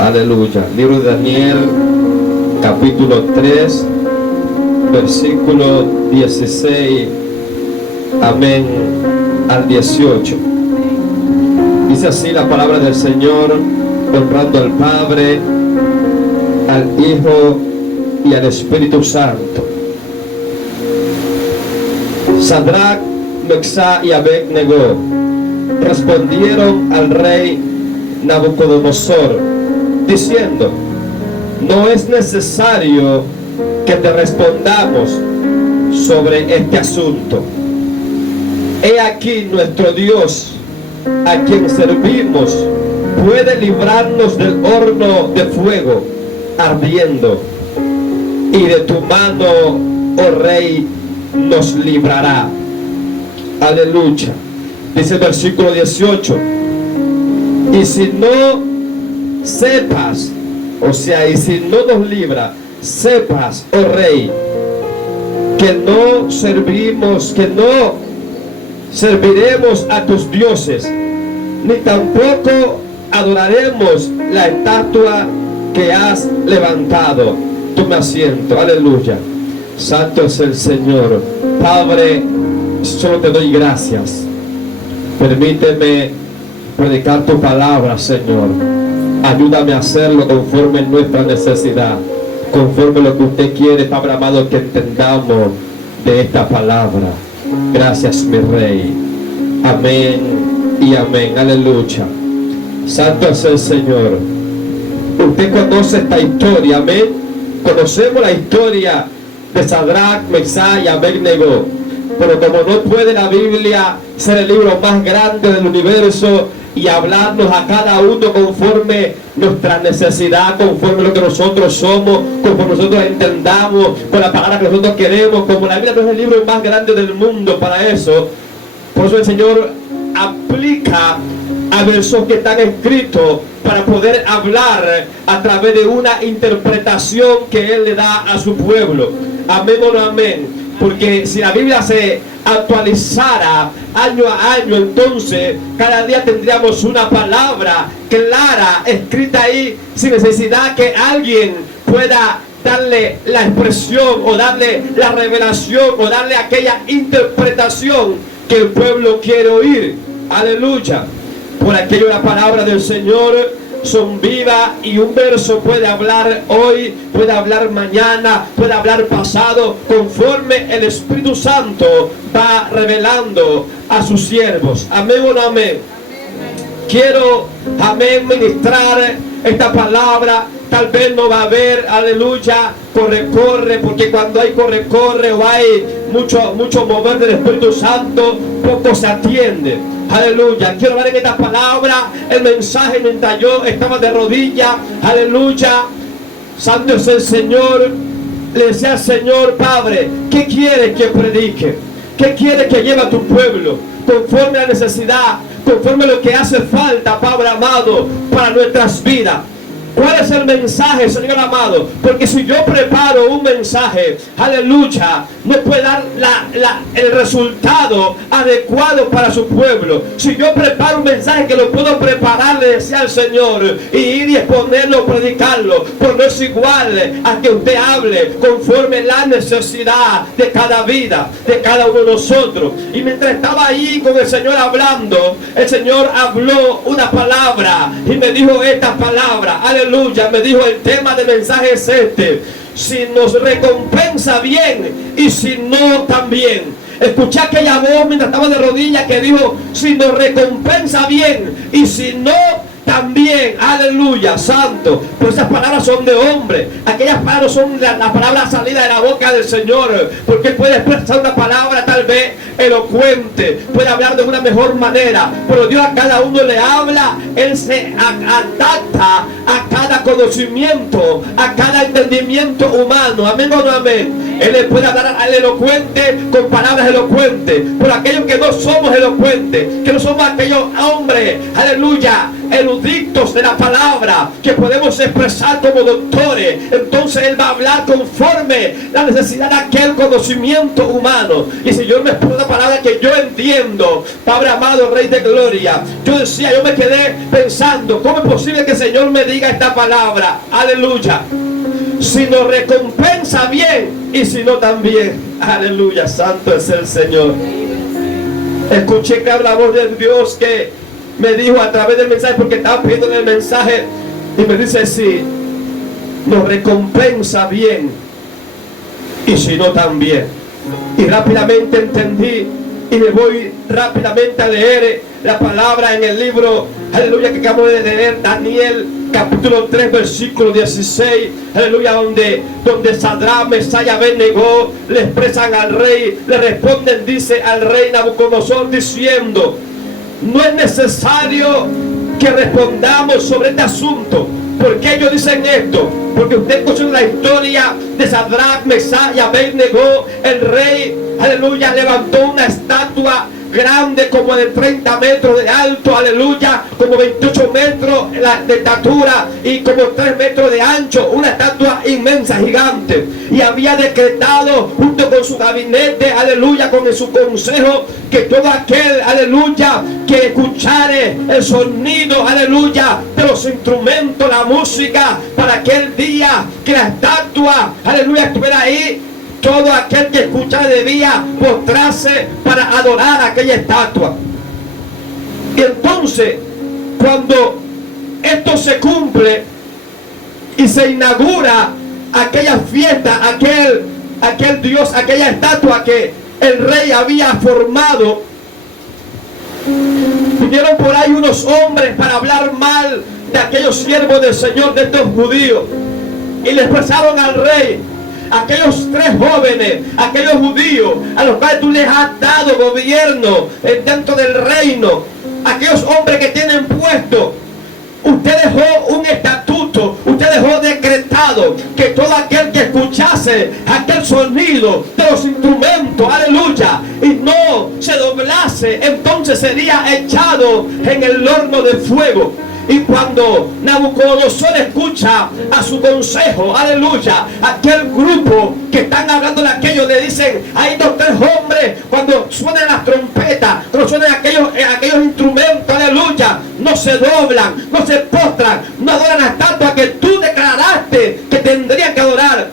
Aleluya. Libro de Daniel, capítulo 3, versículo 16, amén, al 18. Dice así la palabra del Señor, honrando al Padre, al Hijo y al Espíritu Santo. Sadrach, Mesach y Abed-Nego respondieron al rey Nabucodonosor, diciendo: no es necesario que te respondamos sobre este asunto. He aquí nuestro Dios, a quien servimos, puede librarnos del horno de fuego ardiendo, y de tu mano, oh rey, nos librará. Aleluya. Dice el versículo 18: y si no sepas, o sea, y si no nos libra, sepas, oh rey, que no serviremos a tus dioses, ni tampoco adoraremos la estatua que has levantado. Tome asiento. Aleluya. Santo es el Señor. Padre, solo te doy gracias. Permíteme predicar tu palabra, Señor. Ayúdame a hacerlo conforme nuestra necesidad, conforme lo que usted quiere, Padre amado, que entendamos de esta palabra. Gracias, mi Rey. Amén y amén. Aleluya. Santo es el Señor. Usted conoce esta historia, amén. Conocemos la historia de Sadrach, Mesach y Abed-Nego. Pero como no puede la Biblia ser el libro más grande del universo y hablarnos a cada uno conforme nuestra necesidad, conforme lo que nosotros somos, conforme nosotros entendamos, con la palabra que nosotros queremos, como la Biblia no es el libro más grande del mundo para eso, por eso el Señor aplica a versos que están escritos para poder hablar a través de una interpretación que Él le da a su pueblo. Amén o no amén. Porque si la Biblia se actualizara año a año, entonces cada día tendríamos una palabra clara escrita ahí, sin necesidad que alguien pueda darle la expresión o darle la revelación o darle aquella interpretación que el pueblo quiere oír. Aleluya. Por aquello la palabra del Señor son vivas, y un verso puede hablar hoy, puede hablar mañana, puede hablar pasado, conforme el Espíritu Santo va revelando a sus siervos. Amén o no amén. Quiero, amén, ministrar esta palabra. Tal vez no va a haber, aleluya, corre, porque cuando hay corre o hay mucho mover del Espíritu Santo, poco se atiende. Aleluya. Quiero ver en esta palabra el mensaje mientras yo estaba de rodillas. Aleluya. Santo es el Señor. Le decía al Señor: Padre, ¿qué quieres que predique? ¿Qué quieres que lleve a tu pueblo? Conforme a la necesidad, conforme a lo que hace falta, Padre amado, para nuestras vidas. ¿Cuál es el mensaje, Señor amado? Porque si yo preparo un mensaje, aleluya, no puede dar el resultado adecuado para su pueblo. Si yo preparo un mensaje que lo puedo preparar, le decía al Señor, y ir y exponerlo, predicarlo, pues no es igual a que usted hable conforme la necesidad de cada vida, de cada uno de nosotros. Y mientras estaba ahí con el Señor hablando, el Señor habló una palabra y me dijo esta palabra. Aleluya, me dijo: el tema del mensaje es este: si nos recompensa bien y si no también. Escuché aquella voz mientras estaba de rodillas que dijo: si nos recompensa bien y si no también. Aleluya, santo. Pero esas palabras son de hombre. Aquellas palabras son la palabra salida de la boca del Señor, porque Él puede expresar una palabra tal vez elocuente, puede hablar de una mejor manera, pero Dios a cada uno le habla. Él se adapta a cada conocimiento, a cada entendimiento humano. Amén o no amén. Él le puede hablar al elocuente con palabras elocuentes, pero aquellos que no somos elocuentes, que no somos aquellos hombres, aleluya, eruditos de la palabra, que podemos expresar como doctores, entonces Él va a hablar conforme la necesidad de aquel conocimiento humano. Y si yo me expongo una palabra que yo entiendo, Padre amado, Rey de Gloria, yo decía, yo me quedé pensando, ¿cómo es posible que el Señor me diga esta palabra? Aleluya. Si nos recompensa bien y si no también. Aleluya, santo es el Señor. Escuché que la voz de Dios que me dijo a través del mensaje, porque estaba pidiendo el mensaje, y me dice, si nos recompensa bien y si no también. Y rápidamente entendí y me voy rápidamente a leer la palabra en el libro, aleluya, que acabo de leer, Daniel capítulo 3 versículo 16, aleluya, donde Sadrach, Mesach y Abed-Nego le expresan al rey, le responden, dice al rey Nabucodonosor, diciendo, no es necesario que respondamos sobre este asunto. ¿Por qué ellos dicen esto? Porque usted escuchó la historia de Sadrach, Mesach y Abed-Nego. El rey, aleluya, levantó una estatua grande como de 30 metros de alto, aleluya, como 28 metros de estatura y como 3 metros de ancho, una estatua inmensa, gigante, y había decretado junto con su gabinete, aleluya, con su consejo, que todo aquel, aleluya, que escuchare el sonido, aleluya, de los instrumentos, la música, para aquel día que la estatua, aleluya, estuviera ahí, todo aquel que escuchara debía postrarse para adorar aquella estatua. Y entonces, cuando esto se cumple y se inaugura aquella fiesta, aquel Dios, aquella estatua que el rey había formado, vinieron por ahí unos hombres para hablar mal de aquellos siervos del Señor, de estos judíos, y le expresaron al rey, aquellos 3 jóvenes, aquellos judíos a los cuales tú les has dado gobierno dentro del reino, aquellos hombres que tienen puesto, usted dejó un estatuto, usted dejó decretado que todo aquel que escuchase aquel sonido de los instrumentos, aleluya, y no se doblase, entonces sería echado en el horno de fuego. Y cuando Nabucodonosor escucha a su consejo, aleluya, aquel grupo que están hablando de aquello, le dicen, hay 2 o 3 hombres, cuando suenan las trompetas, cuando suenan aquellos instrumentos, aleluya, no se doblan, no se postran, no adoran la estatua que tú declaraste que tendrían que adorar.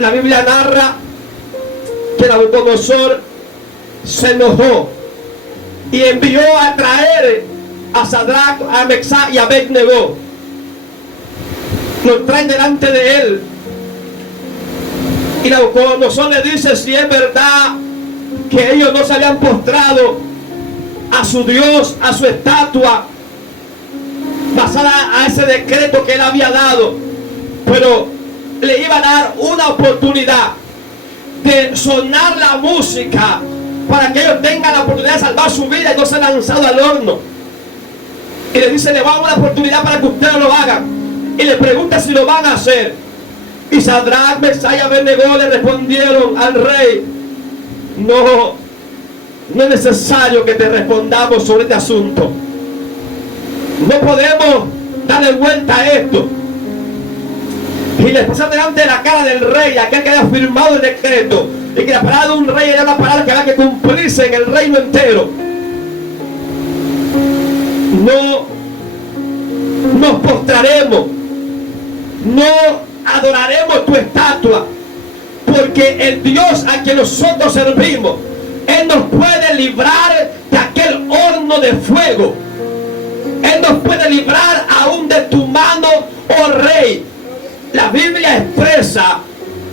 La Biblia narra que Nabucodonosor se enojó y envió a traer a Sadrach, a Mesach y a Abed-Nego. Los traen delante de él. Y Nabucodonosor le dice si es verdad que ellos no se habían postrado a su Dios, a su estatua, basada a ese decreto que él había dado, pero le iba a dar una oportunidad de sonar la música para que ellos tengan la oportunidad de salvar su vida y no ser lanzado al horno. Y le dice, le va a dar una oportunidad para que ustedes lo hagan. Y le pregunta si lo van a hacer. Y Sadrach, Mesach y Abed-Nego le respondieron al rey, no es necesario que te respondamos sobre este asunto. No podemos darle vuelta a esto. Y le pasaron delante de la cara del rey, aquel que había firmado el decreto, y que la palabra de un rey era una palabra que había que cumplirse en el reino entero. No nos postraremos, no adoraremos tu estatua, porque el Dios a quien nosotros servimos, Él nos puede librar de aquel horno de fuego. Él nos puede librar aún de tu mano, oh rey. La Biblia expresa,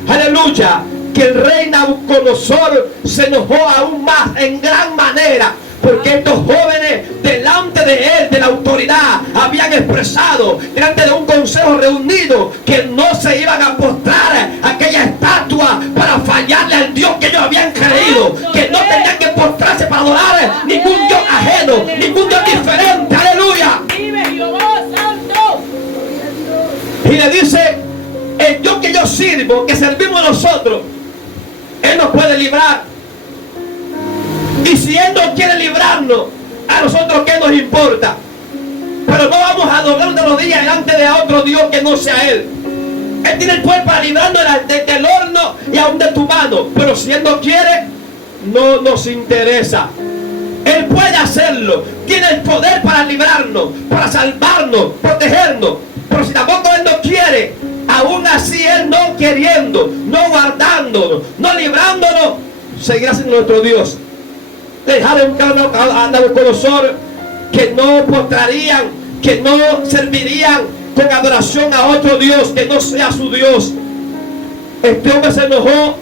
aleluya, que el rey Nabucodonosor se enojó aún más, en gran manera, porque estos jóvenes delante de él, de la autoridad, habían expresado delante de un consejo reunido que no se iban a postrar a aquella estatua para fallarle al Dios que ellos habían creído, que no tenían que postrarse para adorar ningún Dios ajeno, ningún Dios diferente. Aleluya. Y le dice, el Dios que yo sirvo, que servimos nosotros, Él nos puede librar. Y si Él no quiere librarnos, a nosotros qué nos importa. Pero no vamos a doblar una rodilla delante de otro Dios que no sea Él. Él tiene el poder para librarnos del horno y aún de tu mano. Pero si Él no quiere, no nos interesa. Él puede hacerlo. Tiene el poder para librarnos, para salvarnos, protegernos. Pero si tampoco Él no quiere, aún así Él no queriendo, no guardándonos, no librándonos, seguirá siendo nuestro Dios. Dejaron a Nabucodonosor que no postrarían, que no servirían con adoración a otro Dios que no sea su Dios. Este hombre se enojó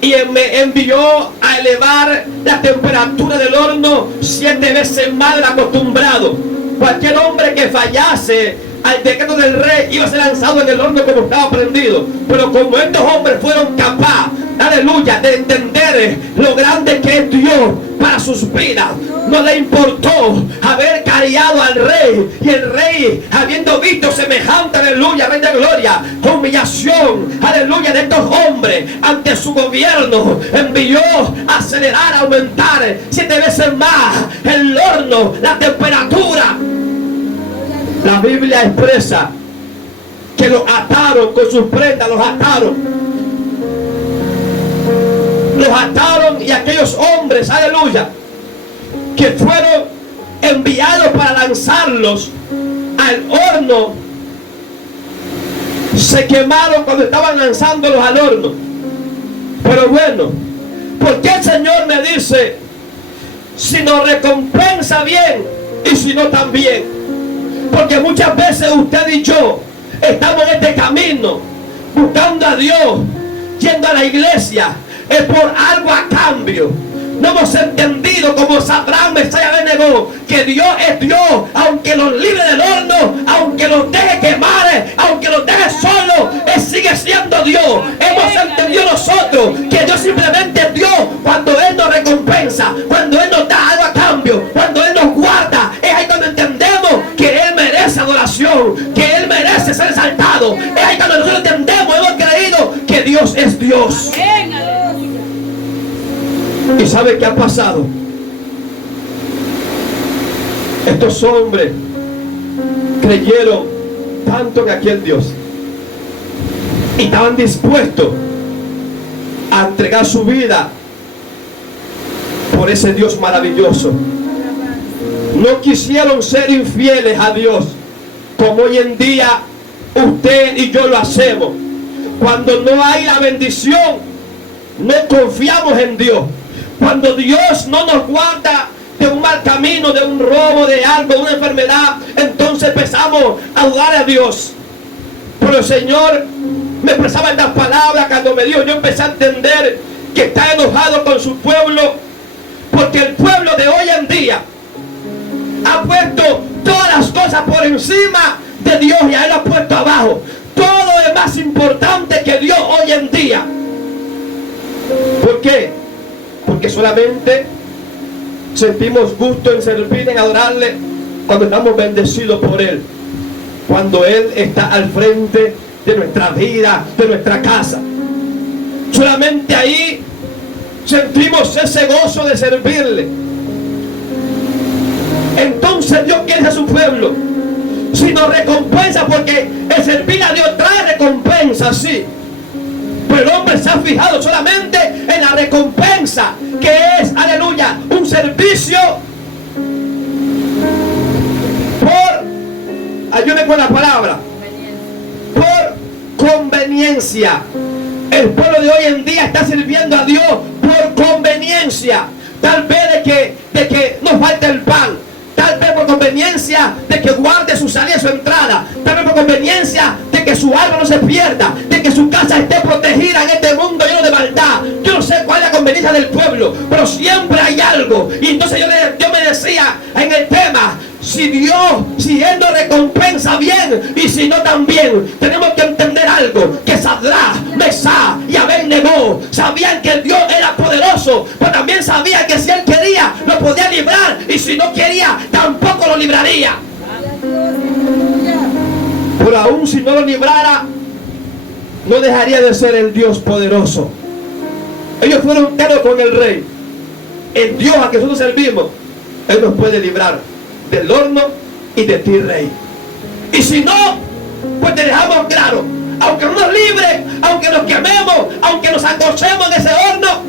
y me envió a elevar la temperatura del horno 7 veces más de lo acostumbrado. Cualquier hombre que fallase al decreto del rey iba a ser lanzado en el horno como estaba prendido. Pero como estos hombres fueron capaces, aleluya, de entender lo grande que es Dios para sus vidas, no le importó haber cariado al rey. Y el rey, habiendo visto semejante, aleluya, rey de gloria, humillación, aleluya, de estos hombres ante su gobierno, envió a acelerar, a aumentar 7 veces más el horno, la temperatura. La Biblia expresa que los ataron con sus prendas, los ataron, y aquellos hombres, aleluya, que fueron enviados para lanzarlos al horno, se quemaron cuando estaban lanzándolos al horno. Pero bueno, ¿por qué el Señor me dice si nos recompensa bien y si no también? Porque muchas veces usted y yo estamos en este camino buscando a Dios, yendo a la iglesia, es por algo a cambio. No hemos entendido, como Sadrach, Mesach y Abednego, que Dios es Dios, aunque los libre del horno, aunque los deje quemar, aunque los deje solos, Él sigue siendo Dios. Hemos entendido nosotros que Dios simplemente es Dios cuando Él nos recompensa, cuando Él nos da algo a cambio, cuando Él nos guarda. Es ahí cuando entendemos que Él merece adoración, que Él merece ser exaltado. Es ahí cuando nosotros entendemos, hemos creído que Dios es Dios. ¿Y sabe qué ha pasado? Estos hombres creyeron tanto en aquel Dios y estaban dispuestos a entregar su vida por ese Dios maravilloso. No quisieron ser infieles a Dios, como hoy en día usted y yo lo hacemos. Cuando no hay la bendición, no confiamos en Dios. Cuando Dios no nos guarda de un mal camino, de un robo, de algo, de una enfermedad, entonces empezamos a dudar a Dios. Pero el Señor me expresaba en las palabras cuando me dijo, yo empecé a entender que está enojado con su pueblo, porque el pueblo de hoy en día ha puesto todas las cosas por encima de Dios y a Él lo ha puesto abajo. Todo es más importante que Dios hoy en día. ¿Por qué? Porque solamente sentimos gusto en servir, en adorarle cuando estamos bendecidos por Él, cuando Él está al frente de nuestra vida, de nuestra casa. Solamente ahí sentimos ese gozo de servirle. Entonces Dios quiere a su pueblo, si nos recompensa, porque el servir a Dios trae recompensa, sí. Pero el hombre se ha fijado solamente en la recompensa, que es, aleluya, un servicio por, ayúdenme con la palabra, por conveniencia. El pueblo de hoy en día está sirviendo a Dios por conveniencia. Tal vez de que nos falte el pan, tal vez por conveniencia de que guarde su salida y su entrada, tal vez por conveniencia de que su alma no se pierda, de que su casa esté protegida en este mundo lleno de maldad. Yo no sé cuál es la conveniencia del pueblo, pero siempre hay algo. Y entonces yo me decía en el tema, si Él nos recompensa bien y si no también, tenemos que entender algo, que Sadrach, Mesach y Abednego sabían que el Dios era poderoso, pero también sabían que si Él quería, lo podía librar, y si no quería, tampoco lo libraría. Pero aún si no lo librara, no dejaría de ser el Dios poderoso. Ellos fueron claros con el rey. El Dios a que nosotros servimos, Él nos puede librar del horno y de ti, Rey. Y si no, pues te dejamos claro, aunque no nos libre, aunque nos quememos, aunque nos angocemos en ese horno,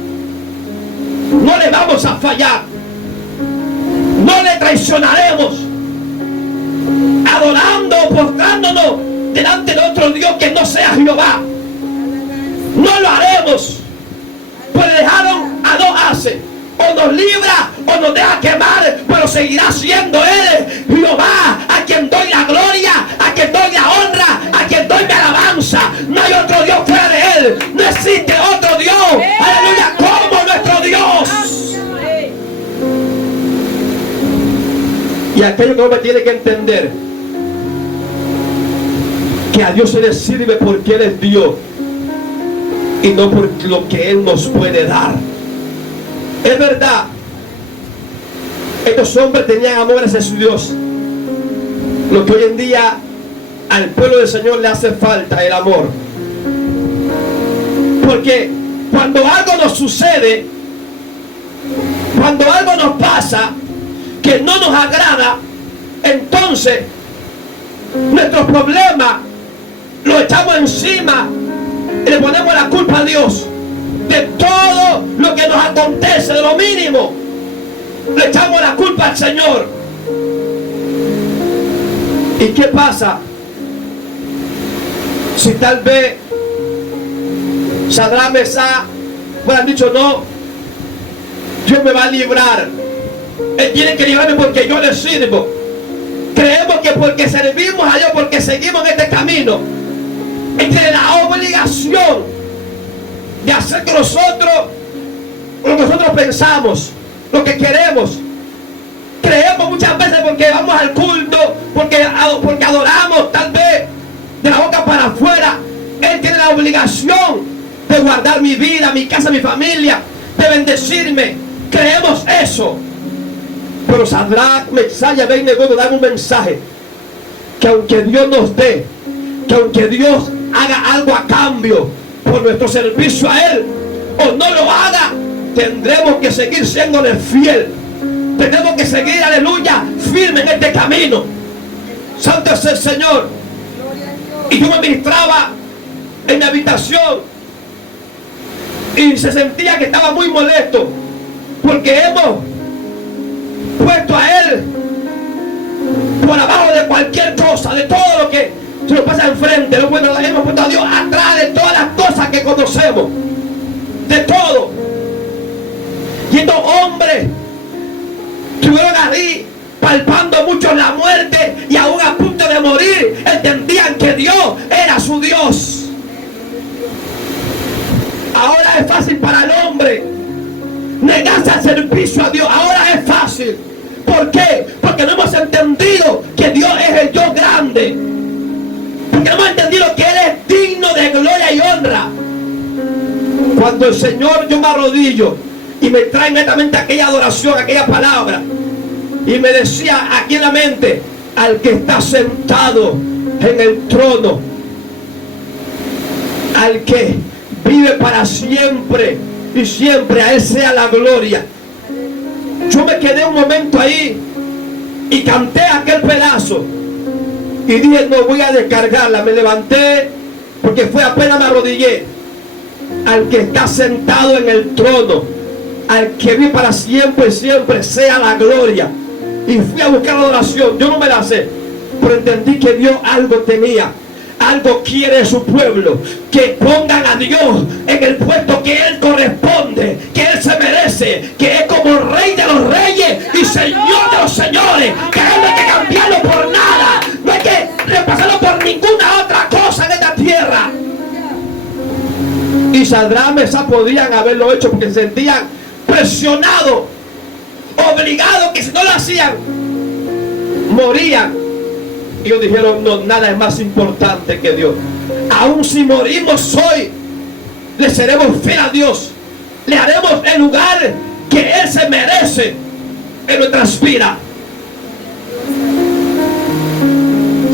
no le vamos a fallar, no le traicionaremos, adorando, postrándonos delante de otro Dios que no sea Jehová. No lo haremos, pues le dejaron a dos haces: o nos libra o nos deja quemar, pero seguirá siendo Él Jehová, a quien doy la gloria, a quien doy la honra, a quien doy mi alabanza. No hay otro Dios fuera de Él, no existe otro Dios, aleluya, como nuestro Dios. Y aquello que uno tiene que entender, que a Dios se le sirve porque Él es Dios y no por lo que Él nos puede dar. Es verdad, estos hombres tenían amor hacia su Dios, lo que hoy en día al pueblo del Señor le hace falta, el amor. Porque cuando algo nos sucede, cuando algo nos pasa que no nos agrada, entonces nuestros problemas los echamos encima y le ponemos la culpa a Dios. De todo lo que nos acontece, de lo mínimo, le echamos la culpa al Señor. ¿Y qué pasa si tal vez Sadrach, Mesach hubieran dicho: no, Dios me va a librar, Él tiene que librarme porque yo le sirvo? Creemos que porque servimos a Dios, porque seguimos en este camino, Él tiene la obligación de hacer con nosotros lo que nosotros pensamos, lo que queremos. Creemos muchas veces porque vamos al culto, porque adoramos, tal vez de la boca para afuera, Él tiene la obligación de guardar mi vida, mi casa, mi familia, de bendecirme. Creemos eso. Pero Sadrach, Mesach y Abednego nos dan un mensaje: que aunque Dios nos dé, que aunque Dios haga algo a cambio por nuestro servicio a Él, o no lo haga, tendremos que seguir siéndole fiel. Tenemos que seguir, aleluya, firme en este camino. Santo es el Señor. Y yo me ministraba en mi habitación y se sentía que estaba muy molesto, porque hemos puesto a Él por abajo de cualquier cosa, de todo lo que se nos pasa enfrente. Hemos puesto a Dios atrás de todas las cosas que conocemos, de todo. Y estos hombres estuvieron ahí palpando mucho la muerte, y aún a punto de morir entendían que Dios era su Dios. Ahora es fácil para el hombre negarse al servicio a Dios. Ahora es fácil. ¿Por qué? Porque no hemos entendido que Dios es el Dios grande, porque no hemos entendido que Él es digno de gloria y honra. Cuando el Señor, yo me arrodillo y me trae netamente aquella adoración, aquella palabra, y me decía aquí en la mente: al que está sentado en el trono, al que vive para siempre y siempre, a Él sea la gloria. Yo me quedé un momento ahí y canté aquel pedazo y dije: no voy a descargarla. Me levanté porque fue apenas me arrodillé. Al que está sentado en el trono, al que vive para siempre y siempre, sea la gloria. Y fui a buscar la adoración. Yo no me la sé, pero entendí que Dios algo tenía, algo quiere de su pueblo, que pongan a Dios en el puesto que Él corresponde, que Él se merece, que es como Rey de los reyes y Señor de los señores, que no hay que cambiarlo por nada, no hay que reemplazarlo por ninguna otra cosa en esta tierra. Y Sadrach, Mesach podían haberlo hecho porque se sentían presionados, obligados, que si no lo hacían morían. Y ellos dijeron: no, nada es más importante que Dios. Aún si morimos hoy, le seremos fiel a Dios, le haremos el lugar que Él se merece en nuestras vidas.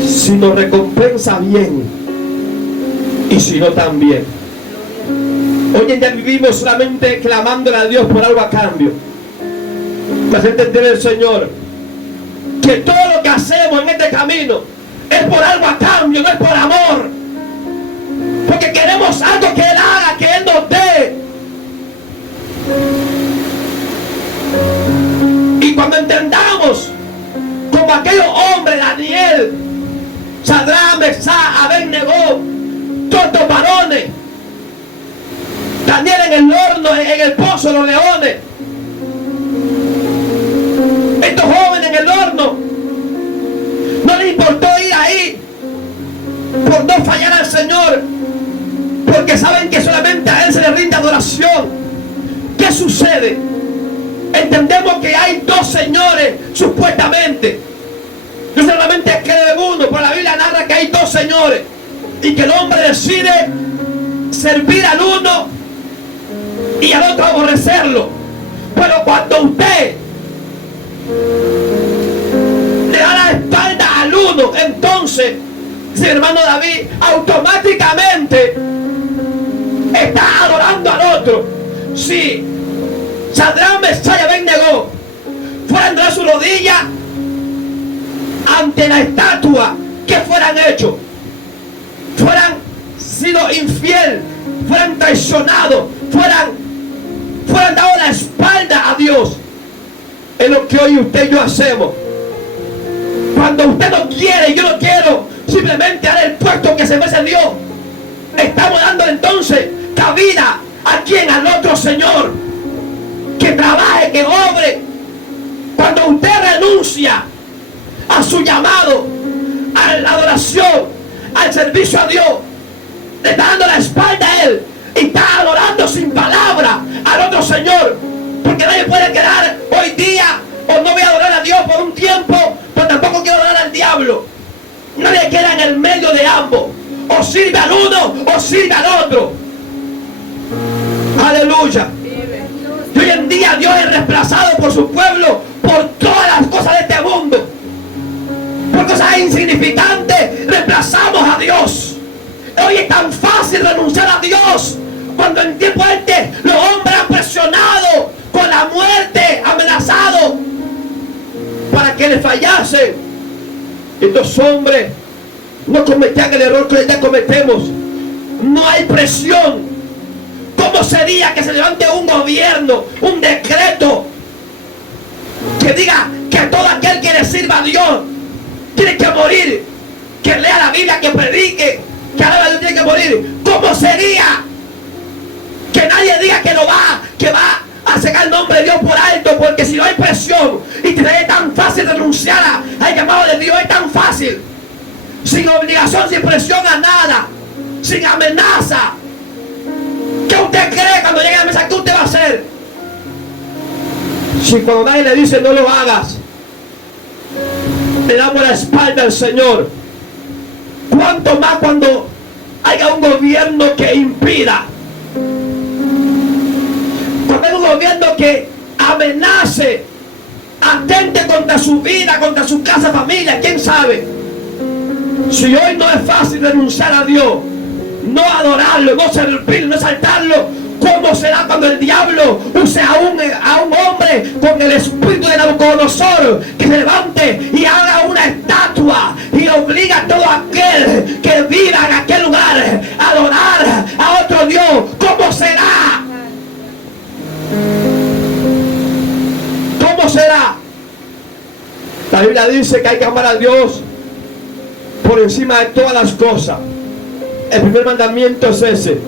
Si nos recompensa, bien, y si no, también. Hoy en día vivimos solamente clamándole a Dios por algo a cambio. Me hace entender el Señor que todo lo que hacemos en este camino es por algo a cambio, no es por amor. Porque queremos algo que Él haga, que Él nos dé. Y cuando entendamos, como aquellos hombres, Daniel, Sadrach, Mesach, Abednego, todos estos varones, Daniel en el horno, en el pozo de los leones, estos jóvenes en el horno, no les importó ir ahí por no fallar al Señor, porque saben que solamente a Él se le rinde adoración. ¿Qué sucede? Entendemos que hay dos señores, supuestamente. No solamente creen uno, pero la Biblia narra que hay dos señores y que el hombre decide servir al uno y al otro aborrecerlo. Pero cuando usted le da la espalda al uno, entonces, si el hermano David automáticamente está adorando al otro. Si Sadrach, Mesach y Abednego fueran de su rodilla ante la estatua, ¿qué fueran hecho? Fueran sido infiel, fueran traicionados, fueran dado la espalda a Dios. Es lo que hoy usted y yo hacemos. Cuando usted no quiere, yo no quiero simplemente dar el puesto que se merece Dios, estamos dando entonces cabida a quien, al otro señor, que trabaje, que obre. Cuando usted renuncia a su llamado, a la adoración, al servicio a Dios, le está dando la espalda a Él y está adorando sin palabra al otro señor. Porque nadie puede quedar hoy día, o no voy a adorar a Dios por un tiempo, pero tampoco quiero adorar al diablo. Nadie queda en el medio de ambos. O sirve al uno o sirve al otro. Aleluya. Y hoy en día Dios es reemplazado por su pueblo por todas las cosas de este mundo. Por cosas insignificantes reemplazamos a Dios. Hoy es tan fácil renunciar a Dios, cuando en tiempo antes los hombres han presionado con la muerte, amenazado para que le fallasen. Estos hombres no cometían el error que hoy día cometemos. No hay presión. ¿Cómo sería que se levante un gobierno, un decreto que diga que todo aquel que le sirva a Dios tiene que morir, que lea la Biblia, que predique, que alabe a Dios, tiene que morir? ¿Cómo sería que nadie diga que va a sacar el nombre de Dios por alto? Porque si no hay presión y te es tan fácil renunciar al llamado de Dios, es tan fácil, sin obligación, sin presión a nada, sin amenaza. ¿Qué usted cree cuando llegue a la mesa? ¿Qué usted va a hacer? Si cuando nadie le dice no lo hagas, le damos la espalda al Señor, ¿cuánto más cuando haya un gobierno que impida? Cuando hay un gobierno que amenace, atente contra su vida, contra su casa, familia, ¿quién sabe? Si hoy no es fácil renunciar a Dios, no adorarlo, no servirlo, no exaltarlo, ¿cómo será cuando el diablo use a un hombre con el espíritu de Nabucodonosor, que se levante y haga una estatua y obliga a todo aquel que viva en aquel lugar a adorar a otro Dios? ¿Cómo será? ¿Cómo será? La Biblia dice que hay que amar a Dios por encima de todas las cosas. El primer mandamiento es ese.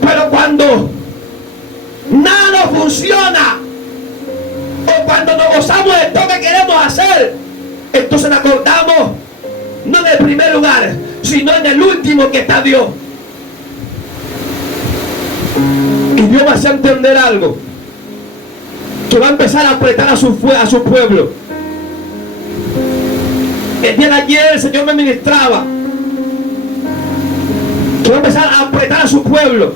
Pero cuando nada nos funciona, o cuando nos gozamos de todo que queremos hacer, entonces nos acordamos no del primer lugar, sino en el último, que está Dios. Y Dios va a hacer entender algo, que va a empezar a apretar a su pueblo. El día de ayer el Señor me ministraba que va a empezar a apretar a su pueblo,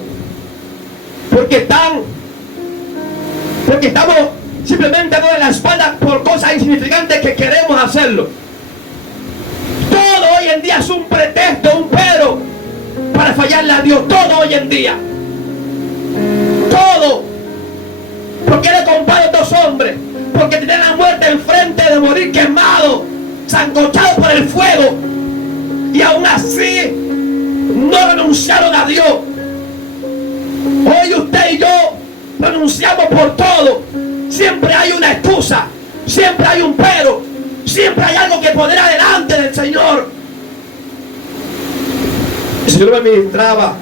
porque estamos simplemente dando la espalda por cosas insignificantes que queremos hacerlo. Todo hoy en día es un pretexto, un pero para fallarle a Dios. Todo hoy en día, todo. ¿Por qué le comparo a estos hombres? Porque tienen la muerte enfrente de morir quemados sancochados por el fuego, y aún así no renunciaron a Dios. Hoy usted y yo renunciamos por todo. Siempre hay una excusa, siempre hay un pero, siempre hay algo que poner adelante del Señor. El Señor me ministraba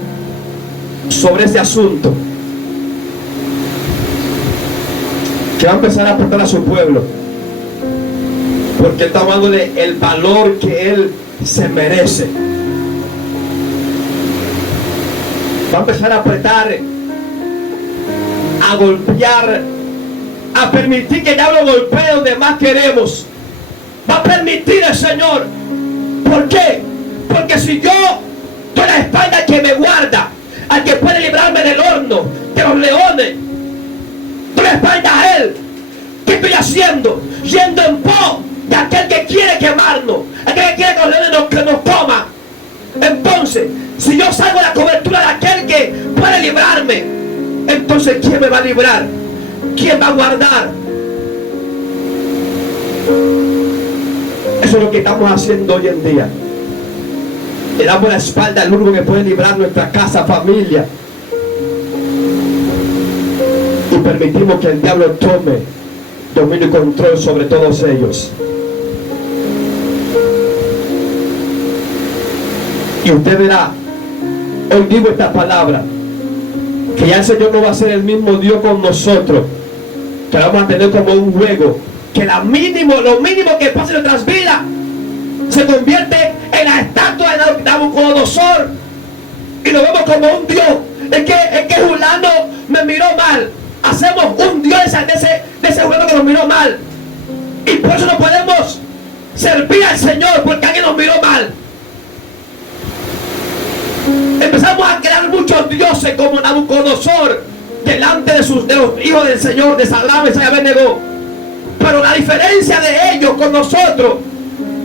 sobre ese asunto, que va a empezar a aportar a su pueblo, porque Él está dándole el valor que Él se merece. Va a empezar a apretar, a golpear, a permitir que el diablo golpee donde más queremos. Va a permitir el Señor. ¿Por qué? Porque si yo doy la espalda al que me guarda, al que puede librarme del horno, de los leones, doy la espalda a Él, ¿qué estoy haciendo? Yendo en pos de aquel que quiere quemarnos, aquel que quiere que los leones nos coman. Entonces, si yo salgo de la cobertura de aquel que puede librarme, entonces ¿quién me va a librar? ¿Quién va a guardar? Eso es lo que estamos haciendo hoy en día. Le damos la espalda al único que puede librar nuestra casa, familia, y permitimos que el diablo tome dominio y control sobre todos ellos. Y usted verá, hoy digo esta palabra, que ya el Señor no va a ser el mismo Dios con nosotros, que vamos a tener como un juego, que lo mínimo que pasa en nuestras vidas se convierte en la estatua de Nabucodonosor, y lo vemos como un Dios. Es que Julano me miró mal. Hacemos un Dios de ese Julano que nos miró mal, y por eso no podemos servir al Señor, porque alguien nos miró mal. Empezamos a crear muchos dioses como Nabucodonosor delante de los hijos del Señor, de Sadrach, Mesach y Abednego. Pero la diferencia de ellos con nosotros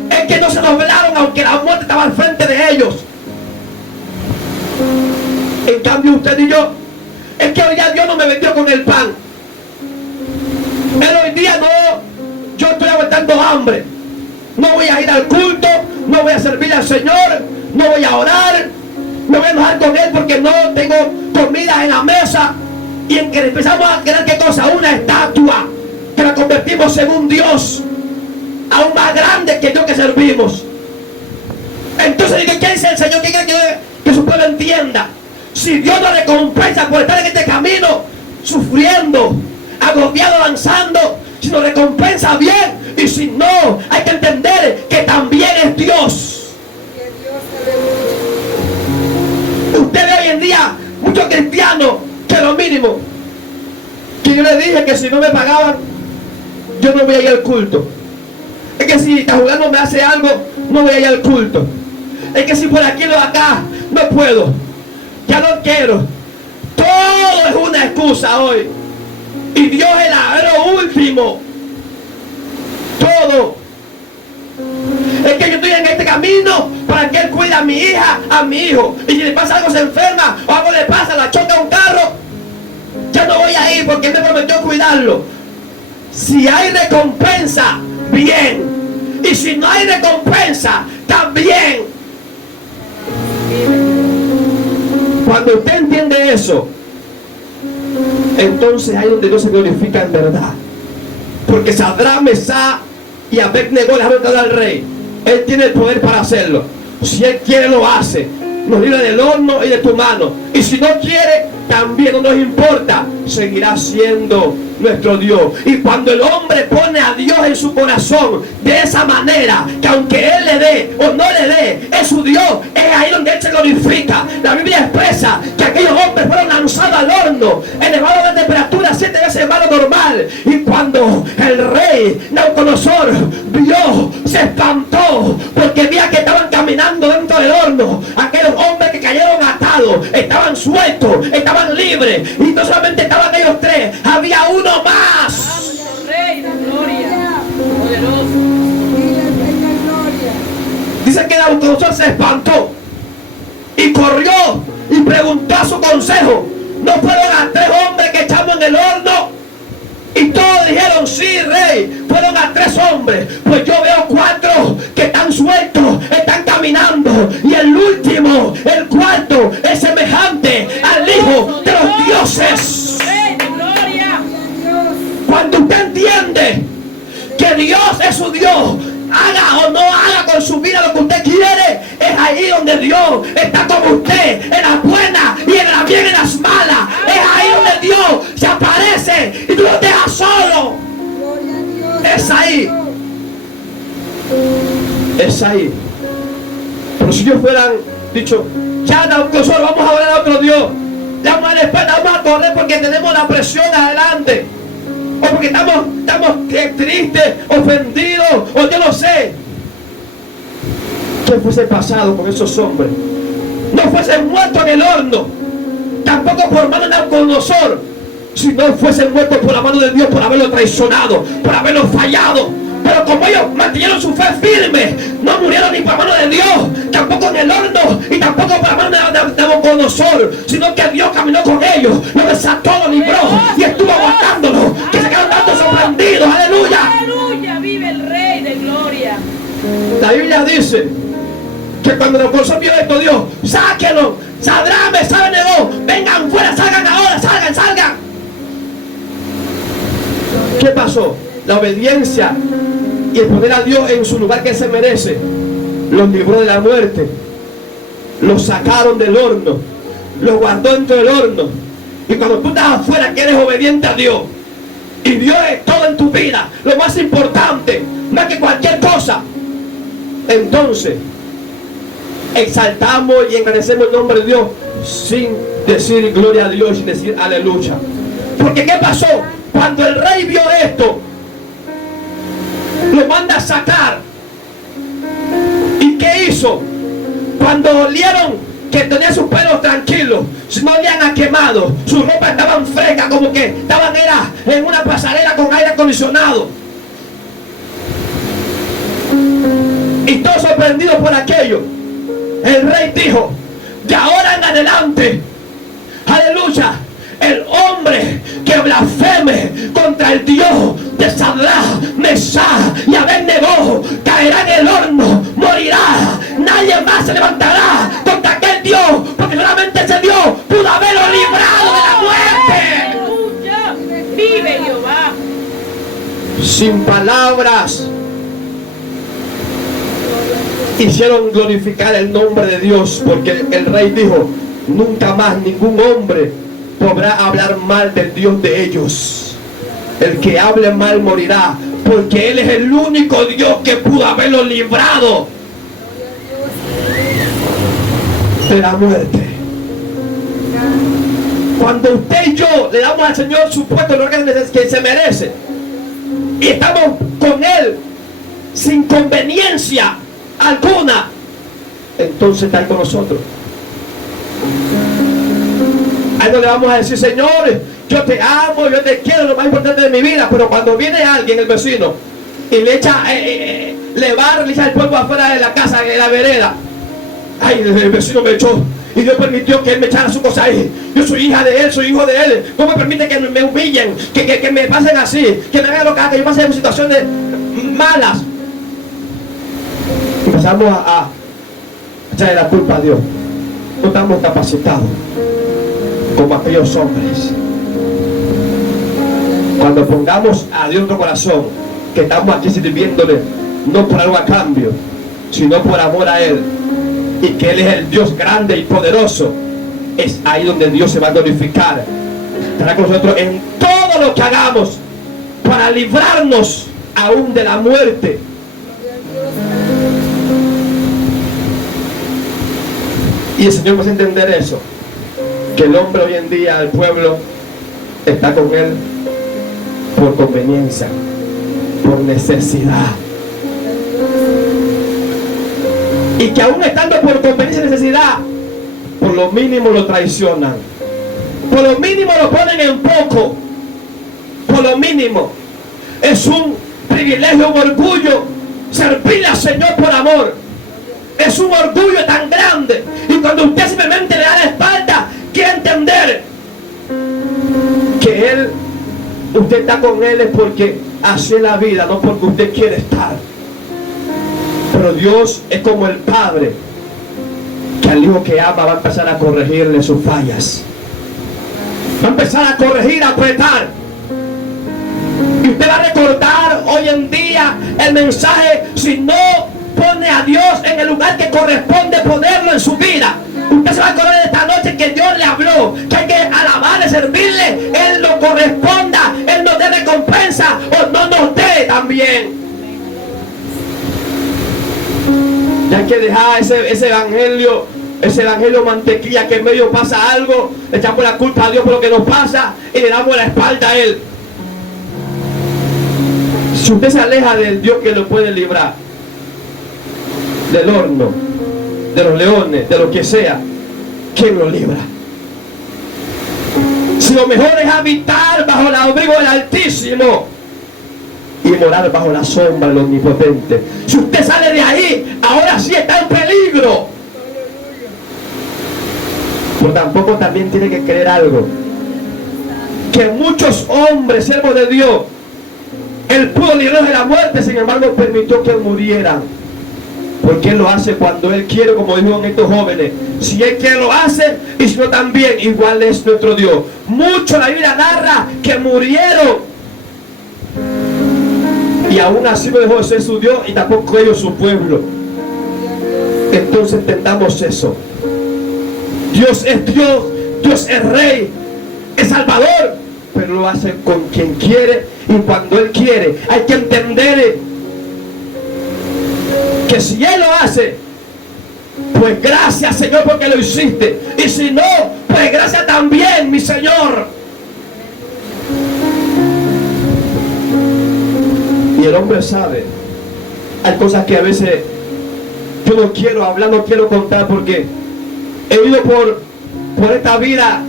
es que no se doblaron aunque la muerte estaba al frente de ellos. En cambio usted y yo, es que hoy día Dios no me vendió con el pan. Él hoy día no, yo estoy aguantando hambre. No voy a ir al culto, no voy a servir al Señor, no voy a orar, me voy a enojar con Él porque no tengo comida en la mesa. Y en que empezamos a crear, ¿qué cosa? Una estatua, que la convertimos en un Dios aún más grande que Dios que servimos. Entonces, ¿qué dice el Señor? ¿Qué quiere que su pueblo entienda? Si Dios nos recompensa por estar en este camino, sufriendo, agobiado, avanzando, si nos recompensa bien, y si no, hay que entender que también es Dios. Usted ve hoy en día muchos cristianos que lo mínimo, que yo les dije que si no me pagaban, yo no voy a ir al culto. Es que si está jugando me hace algo, no voy a ir al culto. Es que si por aquí o acá no puedo, ya no quiero. Todo es una excusa hoy, y Dios es lo último. Todo es que yo estoy en este camino para que Él cuide a mi hija, a mi hijo, y si le pasa algo, se enferma o algo le pasa, la choca un carro, ya no voy a ir porque Él me prometió cuidarlo. Si hay recompensa, bien, y si no hay recompensa, también. Cuando usted entiende eso, entonces ahí donde Dios se glorifica en verdad, porque Sadrach, Mesach y Abednego le han dado al rey. Él tiene el poder para hacerlo. Si Él quiere, lo hace. Nos libra del horno y de tu mano. Y si no quiere, también no nos importa. Seguirá siendo nuestro Dios. Y cuando el hombre pone a Dios en su corazón de esa manera, que aunque Él le dé o no le dé, es su Dios, es ahí donde Él se glorifica. La Biblia expresa que aquellos hombres fueron lanzados al horno, elevado de temperatura 7 veces más lo normal. Y cuando el rey Nabucodonosor vio, se espantó, porque veía que estaban caminando dentro del horno aquellos hombres que cayeron atados, estaban sueltos, estaban libres, y no solamente estaban ellos tres, había uno más. Rey de gloria, poderoso. Dice que Nabucodonosor se espantó y corrió y preguntó a su consejo. ¿No fueron a 3 hombres que echamos en el horno? Y todos dijeron dijeron, sí, rey, fueron a 3 hombres. Pues yo veo 4 que están sueltos, están caminando. Y el último, el cuarto, es semejante al Hijo de los dioses. Rey de gloria. Cuando usted entiende que Dios es su Dios, haga o no haga con su vida lo que usted quiere, es ahí donde Dios está con usted, en las buenas y en las bien, en las malas. Es ahí donde Dios se aparece y tú lo dejas solo. Es ahí. Es ahí. Pero si ellos fueran dicho, ya Nabucodonosor, vamos a orar a otro Dios, le vamos a la espalda, vamos a correr porque tenemos la presión adelante, o porque estamos tristes, ofendidos, o yo no sé. ¿Qué fuese pasado con esos hombres? No fuesen muertos en el horno, tampoco por mano de Nabucodonosor, si no fuesen muertos por la mano de Dios, por haberlo traicionado, por haberlo fallado. Pero como ellos mantuvieron su fe firme, no murieron ni por mano de Dios, tampoco en el horno, y tampoco por la mano de Nabucodonosor, sino que Dios caminó con ellos, lo desató, lo libró y estuvo aguantándolo, que se quedaron tanto sorprendidos. Aleluya. Aleluya, vive el Rey de gloria. La Biblia dice que cuando Nabucodonosor vio esto, Dios, sáquenlo, Sadrach, Mesach y Abednego, vengan fuera, salgan ahora, salgan. ¿Qué pasó? La obediencia y el poner a Dios en su lugar que se merece los libró de la muerte, los sacaron del horno, los guardó dentro del horno. Y cuando tú estás afuera, que eres obediente a Dios, y Dios es todo en tu vida, lo más importante, más que cualquier cosa, entonces exaltamos y engrandecemos el nombre de Dios sin decir gloria a Dios, sin decir aleluya. Porque ¿qué pasó? Cuando el rey vio esto, lo manda a sacar. ¿Y qué hizo? Cuando olieron que tenía sus pelos tranquilos, no olían a quemado, sus ropas estaban frescas, como que estaban en una pasarela con aire acondicionado. Y todos sorprendidos por aquello, el rey dijo, de ahora en adelante, aleluya, el hombre que blasfeme contra el Dios de Sadrach, Mesach y Abednego caerá en el horno, morirá. Nadie más se levantará contra aquel Dios, porque solamente ese Dios pudo haberlo librado de la muerte. Aleluya, vive Jehová. Sin palabras hicieron glorificar el nombre de Dios, porque el rey dijo, nunca más ningún hombre podrá hablar mal del Dios de ellos. El que hable mal morirá, porque Él es el único Dios que pudo haberlo librado de la muerte. Cuando usted y yo le damos al Señor su puesto, lo que se merece, y estamos con Él sin conveniencia alguna, entonces está con nosotros. Ahí no le vamos a decir, Señor, yo te amo, yo te quiero, lo más importante de mi vida. Pero cuando viene alguien, el vecino, y le echa, le barre, le echa el polvo afuera de la casa, de la vereda, ay, el vecino me echó, y Dios permitió que él me echara su cosa ahí. Yo soy hija de él, soy hijo de él. ¿Cómo permite que me humillen, que me pasen así, que me hagan lo que yo pase en situaciones malas? Empezamos a echarle la culpa a Dios. No estamos capacitados como aquellos hombres. Cuando pongamos a Dios en nuestro corazón, que estamos aquí sirviéndole no por algo a cambio, sino por amor a Él, y que Él es el Dios grande y poderoso, es ahí donde Dios se va a glorificar. Estará con nosotros en todo lo que hagamos para librarnos aún de la muerte. Y el Señor va a entender eso, que el hombre hoy en día, el pueblo, está con Él por conveniencia, por necesidad. Y que aún estando por conveniencia y necesidad, por lo mínimo lo traicionan, por lo mínimo lo ponen en poco, por lo mínimo. Es un privilegio, un orgullo servirle al Señor por amor. Es un orgullo tan grande. Y cuando usted simplemente le da la espalda, quiere entender que usted está con Él es porque así es la vida, no porque usted quiere estar. Pero Dios es como el padre que al hijo que ama va a empezar a corregirle sus fallas. Va a empezar a corregir, a apretar. Y usted va a recordar hoy en día el mensaje si no pone a Dios en el lugar que corresponde ponerlo en su vida. Usted se va a acordar de esta noche que Dios le habló, que hay que alabarle, servirle. Él no corresponda, Él nos dé recompensa o no nos dé también. Y hay que dejar ese evangelio mantequilla que en medio pasa algo, le echamos la culpa a Dios por lo que nos pasa y le damos la espalda a Él. Si usted se aleja del Dios que lo puede librar del horno, de los leones, de lo que sea, ¿quién lo libra? Si lo mejor es habitar bajo el abrigo del Altísimo y morar bajo la sombra del Omnipotente, si usted sale de ahí, ahora sí está en peligro. Pero tampoco también tiene que creer algo, que muchos hombres, siervos de Dios, Él pudo librarlos de la muerte, sin embargo permitió que murieran. Porque Él lo hace cuando Él quiere, como dijeron estos jóvenes. Si Él quiere lo hace, y si no también, igual es nuestro Dios. Mucho la Biblia narra que murieron, y aún así no dejó de ser su Dios, y tampoco ellos su pueblo. Entonces entendamos eso. Dios es Dios, Dios es Rey, es Salvador, pero lo hace con quien quiere y cuando Él quiere. Hay que entender que si Él lo hace, pues gracias, Señor, porque lo hiciste. Y si no, pues gracias también, mi Señor. Y el hombre sabe. Hay cosas que a veces yo no quiero hablar, no quiero contar, porque he ido por esta vida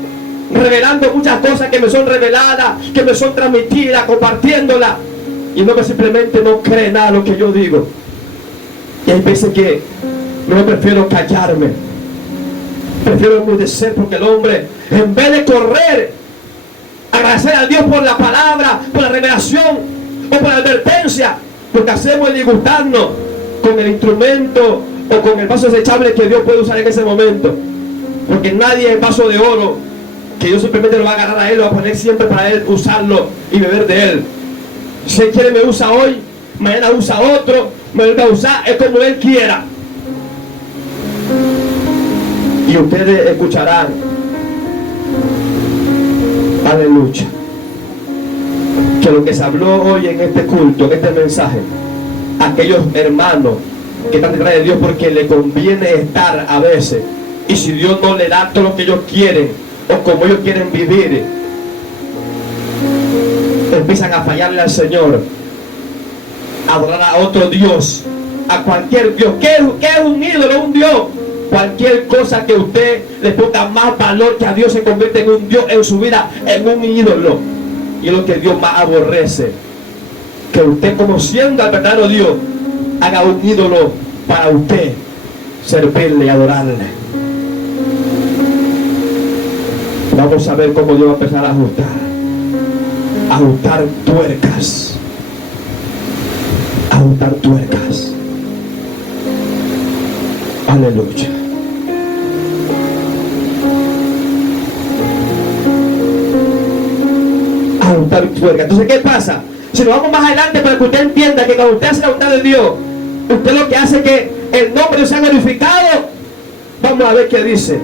revelando muchas cosas que me son reveladas, que me son transmitidas, compartiéndolas, y no que simplemente no cree nada de lo que yo digo. Y hay veces que no prefiero callarme, prefiero enmudecer, porque el hombre, en vez de correr, agradecer a Dios por la palabra, por la revelación o por la advertencia, lo que hacemos es disgustarnos con el instrumento o con el vaso desechable que Dios puede usar en ese momento. Porque nadie es vaso de oro que Dios simplemente lo va a agarrar a Él, lo va a poner siempre para Él usarlo y beber de Él. Si Él quiere me usa hoy, mañana usa otro, me vuelve a usar, es como Él quiera. Y ustedes escucharán, aleluya, que lo que se habló hoy en este culto, en este mensaje, aquellos hermanos que están detrás de Dios porque le conviene estar a veces, y si Dios no le da todo lo que ellos quieren o como ellos quieren vivir, empiezan a fallarle al Señor, a adorar a otro Dios, a cualquier Dios. ¿Qué es un ídolo? Un Dios. Cualquier cosa que usted le ponga más valor que a Dios se convierte en un Dios en su vida, en un ídolo. Y es lo que Dios más aborrece, que usted, como siendo el verdadero Dios, haga un ídolo para usted servirle y adorarle. Vamos a ver cómo Dios va a empezar a ajustar tuercas, ajustar tuercas. Aleluya. Ajustar tuercas. Entonces, ¿qué pasa? Si nos vamos más adelante, para que usted entienda que cuando usted hace la voluntad de Dios, usted lo que hace es que el nombre de Dios sea glorificado. Vamos a ver qué dice.